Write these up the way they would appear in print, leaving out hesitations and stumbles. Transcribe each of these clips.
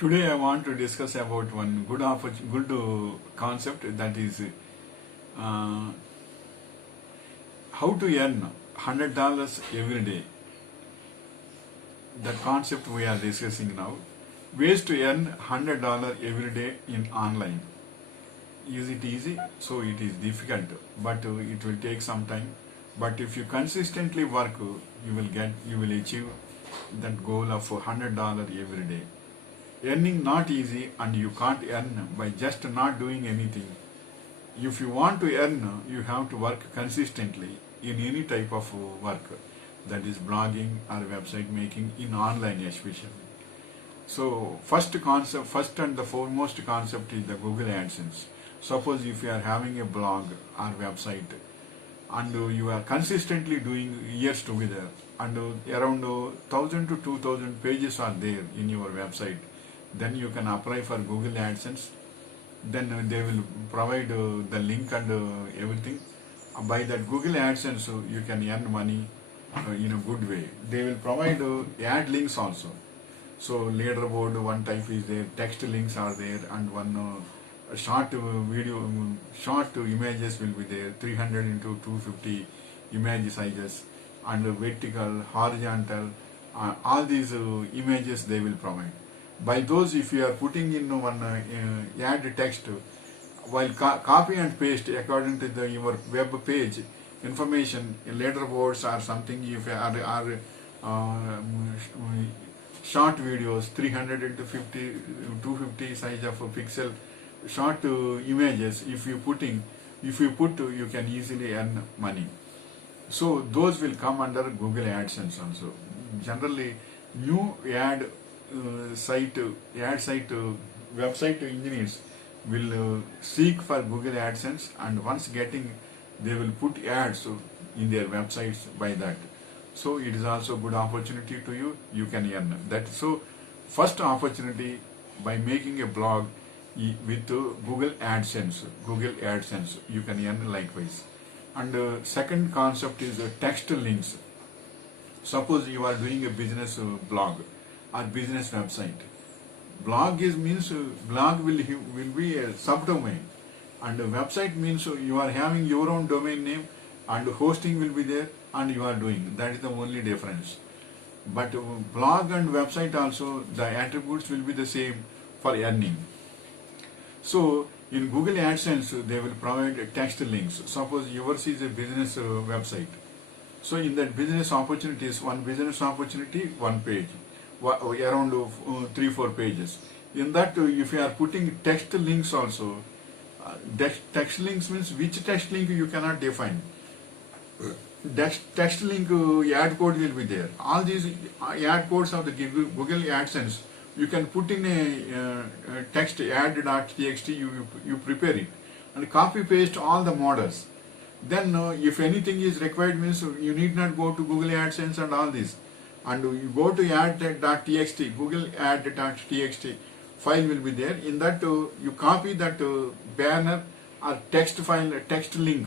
Today I want to discuss about one good concept, that is how to earn $100 every day. That concept we are discussing now. Ways to earn $100 every day in online. Is it easy? So it is difficult, but it will take some time. But if you consistently work, you will achieve that goal of $100 every day. Earning not easy, and you can't earn by just not doing anything. If you want to earn, you have to work consistently in any type of work, that is blogging or website making, in online especially. So first and the foremost concept is the Google AdSense. Suppose if you are having a blog or website and you are consistently doing years together, and around 1000 to 2000 pages are there in your website, then you can apply for Google AdSense. Then they will provide the link and everything. By that Google AdSense, you can earn money in a good way. They will provide ad links also. So leaderboard one type is there, text links are there, and one short short images will be there, 300 into 250 image sizes, and vertical, horizontal, all these images they will provide. By those, if you are putting in one ad text, while copy and paste according to your web page information, leaderboards or something, if are short videos, 300 into 250 size of a pixel, short images, if you put, you can easily earn money. So those will come under Google AdSense also. Generally, new website engineers will seek for Google AdSense, and once getting, they will put ads in their websites by that. So it is also a good opportunity to you. You can earn that. So first opportunity, by making a blog with Google AdSense, you can earn likewise. And second concept is text links. Suppose you are doing a business blog or business website. Blog will be a subdomain, and a website means you are having your own domain name, and hosting will be there, and you are doing. That is the only difference. But blog and website also, the attributes will be the same for earning. So in Google AdSense, they will provide text links. Suppose yours is a business website. So in that business opportunities, one business opportunity, one page, around 3-4 pages. In that, if you are putting text links also, text links means which text link you cannot define. Text link ad code will be there. All these ad codes of the Google AdSense, you can put in a text ad.txt, you prepare it and copy paste all the models. Then if anything is required, means you need not go to Google AdSense and all this, and you go to ad.txt, Google ad.txt file will be there. In that you copy that banner or text file, text link.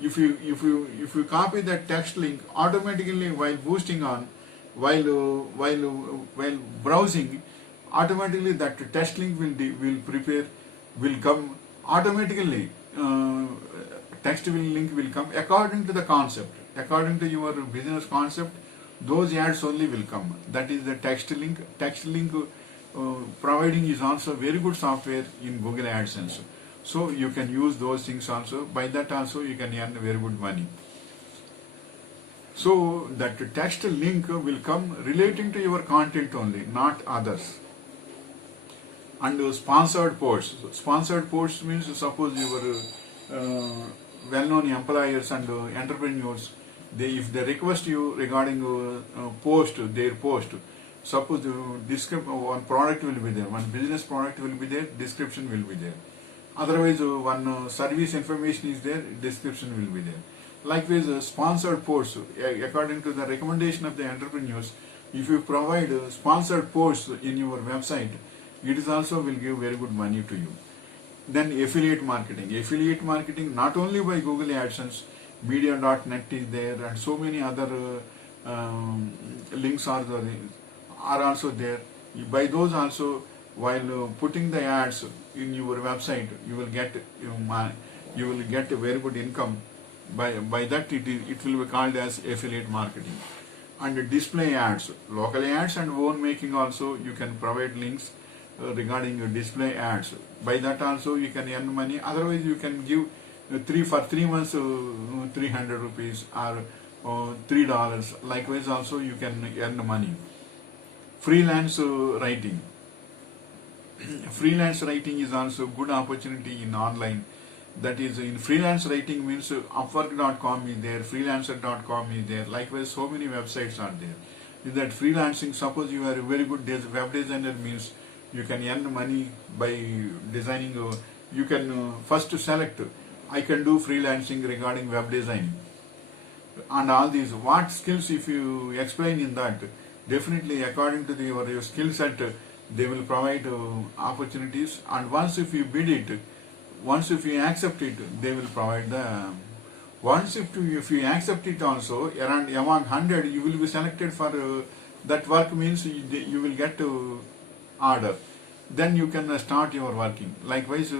If you copy that text link, automatically while boosting on, while browsing, automatically that text link will come automatically. Text link will come according to the concept, according to your business concept. Those ads only will come. That is the text link. Text link providing is also very good software in Google AdSense. So you can use those things also. By that also you can earn very good money. So that text link will come relating to your content only, not others. And sponsored posts. Sponsored posts means, suppose your well-known employers and entrepreneurs, if they request you regarding their post, suppose one product will be there, one business product will be there, description will be there. Otherwise, one service information is there, description will be there. Likewise, sponsored posts, according to the recommendation of the entrepreneurs, if you provide sponsored posts in your website, it is also will give very good money to you. Then affiliate marketing not only by Google AdSense, media.net is there, and so many other links are also there. By those also while putting the ads in your website, you will get a very good income. By that it will be called as affiliate marketing. And display ads, local ads and own making also, you can provide links regarding your display ads. By that also you can earn money. Otherwise you can give for 3 months 300 rupees or $3. Likewise also you can earn money. Freelance writing. Freelance writing is also good opportunity in online. That is, in freelance writing means Upwork.com is there, freelancer.com is there. Likewise, so many websites are there. In that freelancing, suppose you are a very good web designer, means you can earn money by designing. You can first select, I can do freelancing regarding web designing. And all these, what skills if you explain in that, definitely according to your skill set, they will provide opportunities. And once if you bid it, once if you accept it, they will provide the, once if you accept it also, around among 100 you will be selected for that work, means you will get order, then you can start your working. Likewise,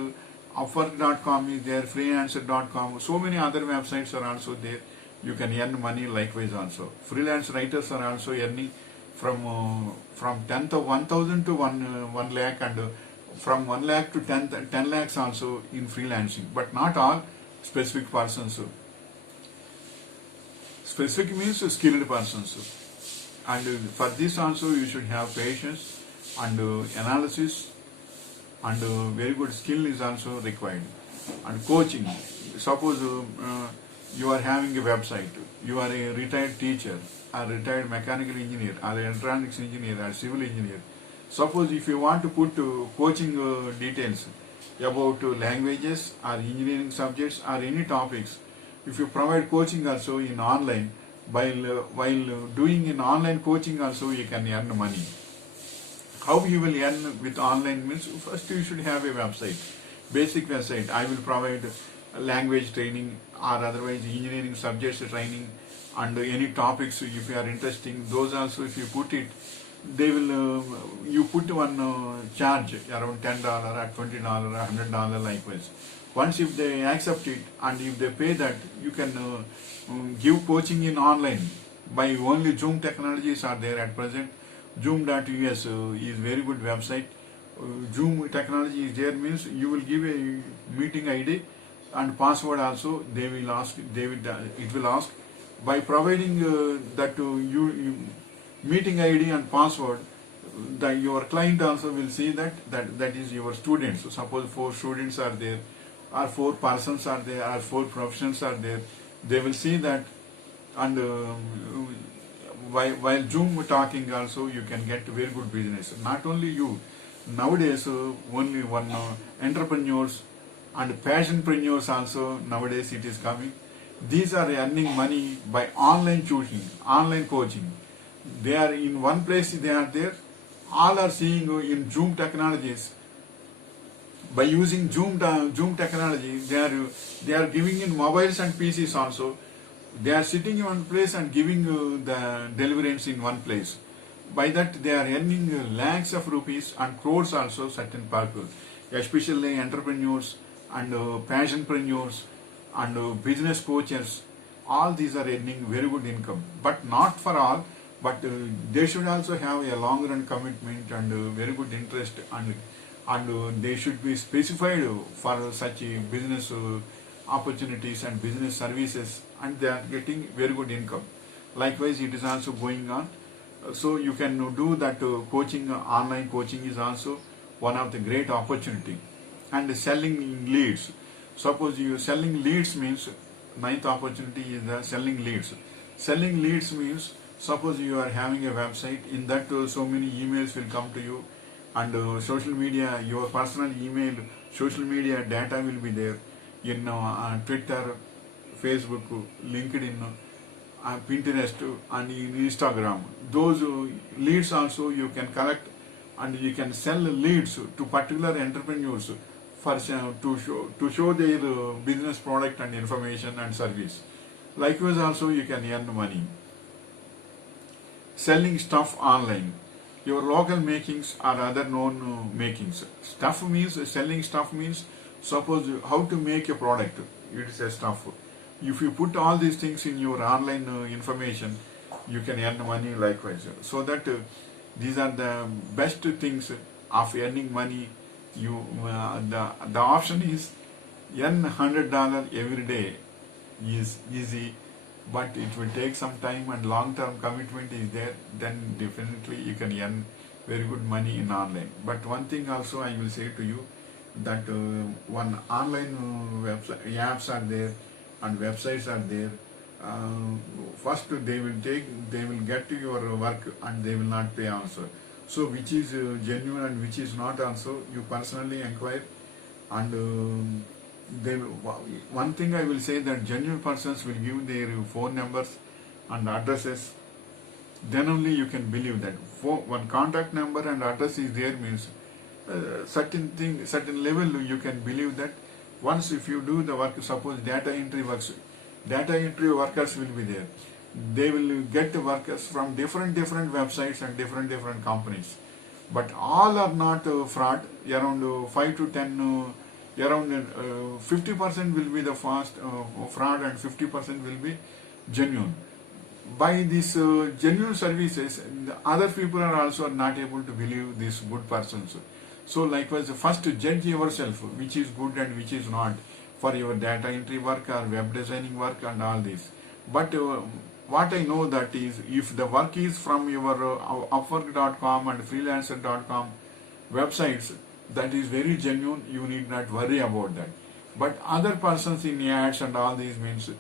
Upwork.com is there, freelancer.com, so many other websites are also there, you can earn money. Likewise also, freelance writers are also earning from 1,000 to 1 lakh, and from 1 lakh to 10 lakhs also in freelancing, but not all specific persons. Specific means skilled persons. And for this also you should have patience and analysis, and very good skill is also required. And coaching. Suppose you are having a website, you are a retired teacher, or retired mechanical engineer, or electronics engineer, or civil engineer. Suppose if you want to put coaching details about languages or engineering subjects or any topics, if you provide coaching also in online, while doing in online coaching also you can earn money. How you will earn with online means, first you should have a website, basic website. I will provide language training or otherwise engineering subjects training, and any topics if you are interested, those also if you put it, they will you put one charge around $10 or $20 or $100. Likewise, once if they accept it and if they pay that, you can give coaching in online by only Zoom technologies are there at present. Zoom.us is very good website. Zoom technology is there, means you will give a meeting ID and password also. They will ask. It will ask. By providing that you meeting ID and password, your client also will see that is your students. So suppose 4 students are there, or 4 persons are there, or 4 professionals are there, they will see that. And while Zoom talking also, you can get very good business. Not only you, nowadays only one entrepreneurs and passionpreneurs also nowadays it is coming. These are earning money by online tutoring, online coaching. They are in one place, they are there. All are seeing in Zoom technologies. By using Zoom technology, they are giving in mobiles and PCs also. They are sitting in one place and giving the deliverance in one place. By that they are earning lakhs of rupees and crores also, certain people, especially entrepreneurs and passionpreneurs and business coaches. All these are earning very good income, but not for all. But they should also have a long run commitment and very good interest, and they should be specified for such business opportunities and business services, and they are getting very good income. Likewise, it is also going on. So you can do that coaching, online coaching is also one of the great opportunity. And selling leads. Suppose you selling leads means, ninth opportunity is the selling leads. Selling leads means, suppose you are having a website, in that so many emails will come to you, and social media, your personal email, social media data will be there in Twitter, Facebook, LinkedIn, Pinterest, and in Instagram. Those leads also you can collect, and you can sell leads to particular entrepreneurs for to show their business product and information and service. Likewise also you can earn money. Selling stuff online. your local makings or other known makings. Stuff means, selling stuff means, suppose how to make a product, it is a stuff. If you put all these things in your online information, you can earn money likewise. So that these are the best things of earning money. The option is earn $100 every day is easy, but it will take some time and long-term commitment is there. Then definitely you can earn very good money in online. But one thing also I will say to you, that one online website apps are there and websites are there. First they will get to your work and they will not pay also. So which is genuine and which is not also, you personally inquire. And one thing I will say, that genuine persons will give their phone numbers and addresses. Then only you can believe that. One contact number and address is there means certain level you can believe that. Once if you do the work, suppose data entry workers will be there. They will get workers from different websites and different companies. But all are not fraud. Around 5 to 10, around 50% will be the fraud and 50% will be genuine. By these genuine services, the other people are also not able to believe these good persons. So likewise, first judge yourself which is good and which is not for your data entry work or web designing work and all this. But what I know that is, if the work is from your Upwork.com and freelancer.com websites, that is very genuine, you need not worry about that. But other persons in ads and all these means,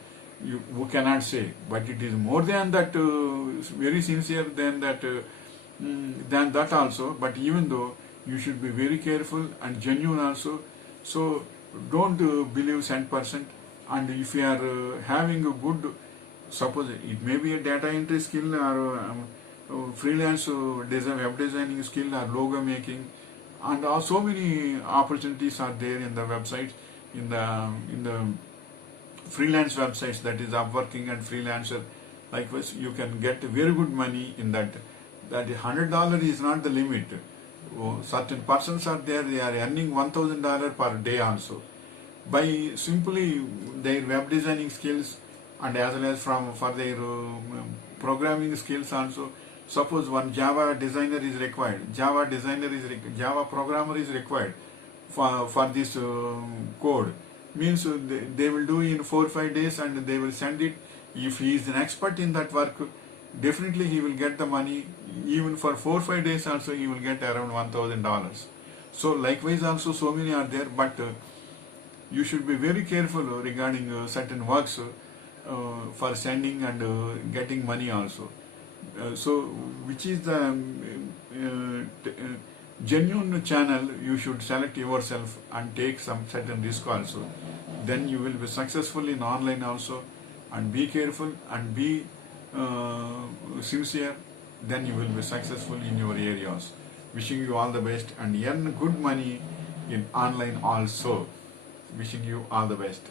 you cannot say, but it is more than that, very sincere than that also. But even though, you should be very careful and genuine also. So don't believe 100%. And if you are having a good, suppose it may be a data entry skill or freelance design, web designing skill or logo making, and so many opportunities are there in the websites, in the freelance websites, that is Upworking and Freelancer. Likewise, you can get very good money in that. That $100 is not the limit. Certain persons are there, they are earning $1,000 per day also, by simply their web designing skills, and as well as for their programming skills also. Suppose one Java designer is required, Java programmer is required for this code, means they will do in 4 or 5 days and they will send it. If he is an expert in that work, definitely he will get the money. Even for 4 or 5 days also he will get around $1,000. So likewise also so many are there, but you should be very careful regarding certain works for sending and getting money also. So which is the genuine channel, you should select yourself and take some certain risk also. Then you will be successful in online also. And be careful and be sincere, then you will be successful in your areas. Wishing you all the best and earn good money in online also. Wishing you all the best.